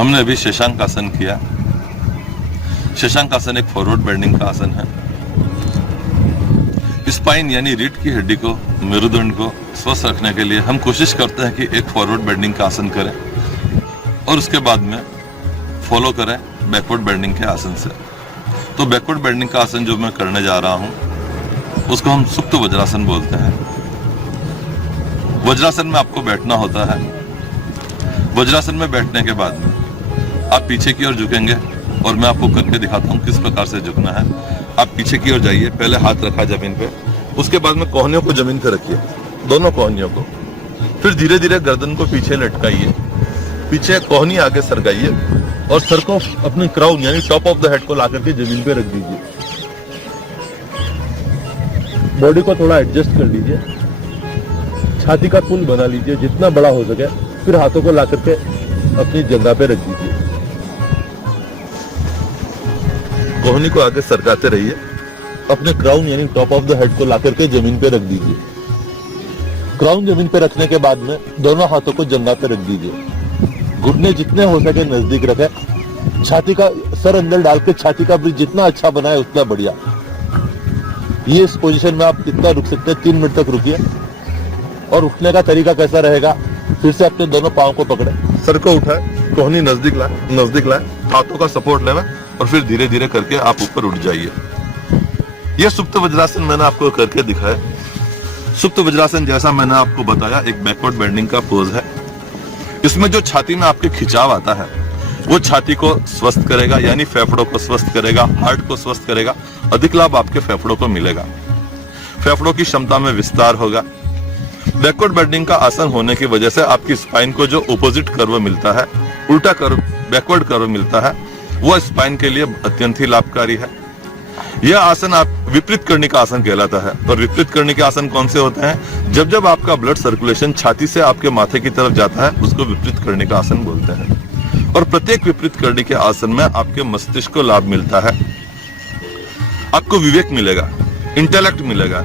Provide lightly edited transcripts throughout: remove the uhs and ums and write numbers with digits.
हमने अभी शशांक आसन किया। शशांक आसन एक फॉरवर्ड बेंडिंग का आसन है। स्पाइन यानी रीढ़ की हड्डी को, मेरुदंड को स्वस्थ रखने के लिए हम कोशिश करते हैं कि एक फॉरवर्ड बेंडिंग का आसन करें और उसके बाद में फॉलो करें बैकवर्ड बेंडिंग के आसन से। तो बैकवर्ड बेंडिंग का आसन जो मैं करने जा रहा हूं उसको हम सुप्त वज्रासन बोलते हैं। वज्रासन में आपको बैठना होता है। वज्रासन में बैठने के बाद में आप पीछे की ओर झुकेंगे और मैं आपको करके दिखाता हूं किस प्रकार से झुकना है। आप पीछे की ओर जाइए, पहले हाथ रखा जमीन पे, उसके बाद में कोहनियों को जमीन पे रखिए, दोनों कोहनियों को। फिर धीरे धीरे गर्दन को पीछे लटकाइए, पीछे कोहनी आगे सरकाइए और सर को अपने क्राउन यानी टॉप ऑफ द हेड को ला करके जमीन पे रख दीजिए। बॉडी को थोड़ा एडजस्ट कर लीजिए, छाती का पुल बना लीजिए जितना बड़ा हो सके। फिर हाथों को ला करके अपनी जगह पे रख दीजिए, कोहनी को आगे सरकाते रहिए, अपने क्राउन यानी टॉप ऑफ द हेड को ला करके जमीन पे रख दीजिए। क्राउन जमीन पे रखने के बाद में दोनों हाथों को जंगा पे रख दीजिए। घुटने जितने हो सके नजदीक रखे, छाती का सर अंदर डाल के छाती का ब्रिज जितना अच्छा बनाए उतना बढ़िया। ये इस पोजीशन में आप कितना रुक सकते हैं, 3 मिनट तक रुकिए। और उठने का तरीका कैसा रहेगा, फिर से अपने दोनों पांव को पकड़े, सर को उठाए, कोहनी नजदीक लाए, हाथों का सपोर्ट लेवे और फिर धीरे धीरे करके आप ऊपर उठ जाइए। यह सुप्त वज्रासन मैंने आपको करके दिखाया। सुप्त वज्रासन जैसा मैंने आपको बताया एक बैकवर्ड बेंडिंग का पोज है। इसमें जो छाती में आपके खिंचाव आता है वो छाती को स्वस्थ करेगा, यानी फेफड़ों को स्वस्थ करेगा, हार्ट को स्वस्थ करेगा। अधिक लाभ आपके फेफड़ों को मिलेगा, फेफड़ों की क्षमता में विस्तार होगा। बैकवर्ड बेंडिंग का आसन होने की वजह से आपकी स्पाइन को जो ऑपोजिट कर्व मिलता है, उल्टा कर्व, बैकवर्ड कर्व मिलता है, वो स्पाइन के लिए अत्यंत ही लाभकारी है। यह आसन आप विपरीत करने का आसन कहलाता है। और विपरीत करने के आसन कौन से होते हैं, जब जब आपका ब्लड सर्कुलेशन छाती से आपके माथे की तरफ जाता है उसको विपरीत करने का आसन बोलते हैं। और प्रत्येक विपरीत करने के आसन में आपके मस्तिष्क को लाभ मिलता है, आपको विवेक मिलेगा, इंटेलेक्ट मिलेगा।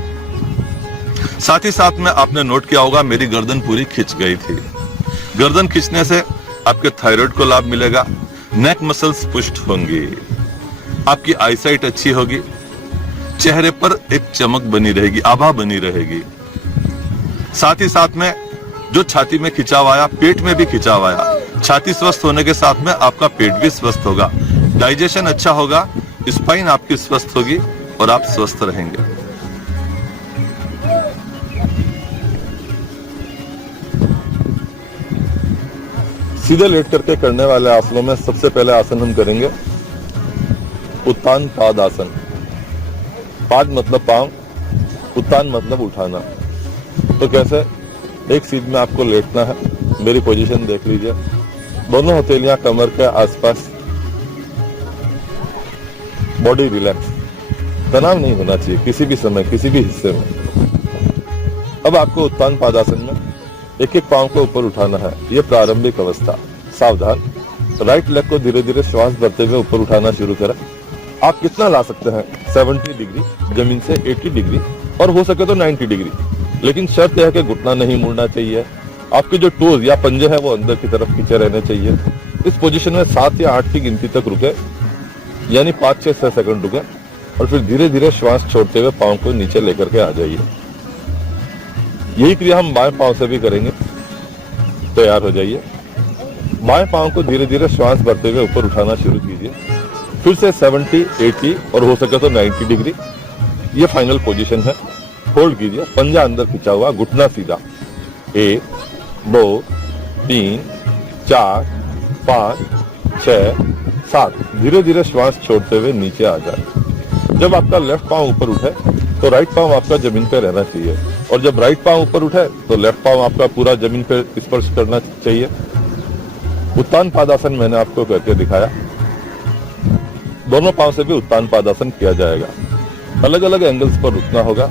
साथ ही साथ में आपने नोट किया होगा मेरी गर्दन पूरी खिंच गई थी। गर्दन खिंचने से आपके थायराइड को लाभ मिलेगा, नेक मसल्स पुष्ट होंगी, आपकी आईसाइट अच्छी होगी, चेहरे पर एक चमक बनी रहेगी, आभा बनी रहेगी। साथ ही साथ में जो छाती में खिंचाव आया, पेट में भी खिंचाव आया, छाती स्वस्थ होने के साथ में आपका पेट भी स्वस्थ होगा, डाइजेशन अच्छा होगा, स्पाइन आपकी स्वस्थ होगी और आप स्वस्थ रहेंगे। सीधे लेट करके करने वाले आसनों में सबसे पहले आसन हम करेंगे उत्तान पाद आसन। पाद मतलब पांव, उत्तान मतलब उठाना। तो कैसे, एक सीध में आपको लेटना है, मेरी पोजीशन देख लीजिए, दोनों हथेलियां कमर के आसपास, बॉडी रिलैक्स, तनाव नहीं होना चाहिए किसी भी समय, किसी भी हिस्से में। अब आपको उत्तान पादासन में एक एक पांव को ऊपर उठाना है। ये प्रारंभिक अवस्था। सावधान, राइट लेग को धीरे धीरे श्वास भरते हुए ऊपर उठाना शुरू करें। आप कितना ला सकते हैं, 70 डिग्री जमीन से, 80 डिग्री और हो सके तो 90 डिग्री। लेकिन शर्त यह है कि घुटना नहीं मुड़ना चाहिए, आपके जो टोज या पंजे हैं वो अंदर की तरफ खींचे रहने चाहिए। इस पोजीशन में 7 या 8 की गिनती तक रुके, यानी 5-6 सेकंड रुके और फिर धीरे धीरे श्वास छोड़ते हुए पांव को नीचे लेकर के आ जाइए। यही क्रिया हम बाएं पांव से भी करेंगे। तैयार हो जाइए। बाएं पांव को धीरे धीरे श्वास भरते हुए ऊपर उठाना शुरू कीजिए। फिर से 70, 80 और हो सके तो 90 डिग्री। ये फाइनल पोजीशन है। होल्ड कीजिए, पंजा अंदर खिंचा हुआ, घुटना सीधा। 1, 2, 3, 4, 5, 6, 7। धीरे धीरे श्वास छोड़ते हुए नीचे आ जाए। जब आपका लेफ्ट पांव ऊपर उठे तो राइट पांव आपका जमीन पे रहना चाहिए, और जब राइट पांव ऊपर उठे तो लेफ्ट पांव आपका पूरा जमीन पे स्पर्श करना चाहिए। उत्तान पादासन मैंने आपको करके दिखाया। दोनों पांव से भी उत्तान पादासन किया जाएगा। अलग अलग एंगल्स पर रुकना होगा,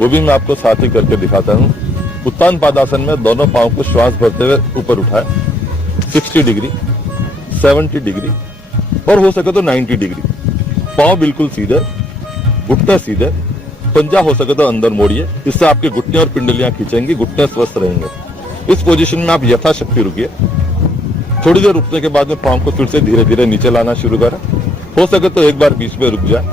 वो भी मैं आपको साथ ही करके दिखाता हूँ। उत्तान पादासन में दोनों पांव को श्वास भरते हुए ऊपर उठाए, 60 डिग्री, 70 डिग्री और हो सके तो 90 डिग्री। पांव बिल्कुल सीधे, घुटने सीधे, पंजा हो सके तो अंदर मोड़िए। इससे आपके घुटने और पिंडलियां खींचेंगी, घुटने स्वस्थ रहेंगे। इस पोजीशन में आप यथाशक्ति रुकिए, थोड़ी देर रुकने के बाद में पाँव को फिर से धीरे धीरे नीचे लाना शुरू करें। हो सके तो एक बार 20 पे रुक जाए,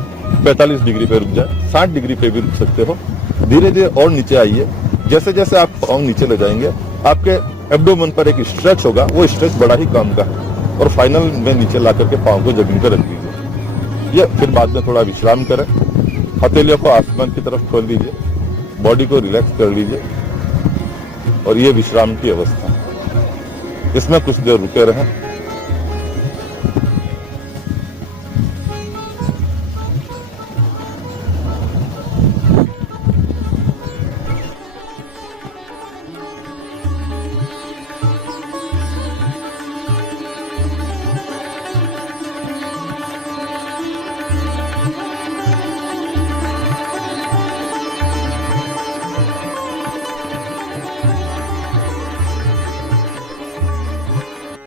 45 डिग्री पे रुक जाए, 60 डिग्री पे भी रुक सकते हो। धीरे धीरे और नीचे आइए। जैसे जैसे आप पाँव नीचे ले जाएंगे आपके एब्डोमेन पर एक स्ट्रेच होगा, वो स्ट्रेच बड़ा ही काम का है। और फाइनल में नीचे ला करके पाँव को जमीन पर रख दीजिए। ये फिर बाद में थोड़ा विश्राम करें, हथेलियों को आसमान की तरफ खोल दीजिए, बॉडी को रिलैक्स कर लीजिए। और ये विश्राम की अवस्था, इसमें कुछ देर रुके रहें।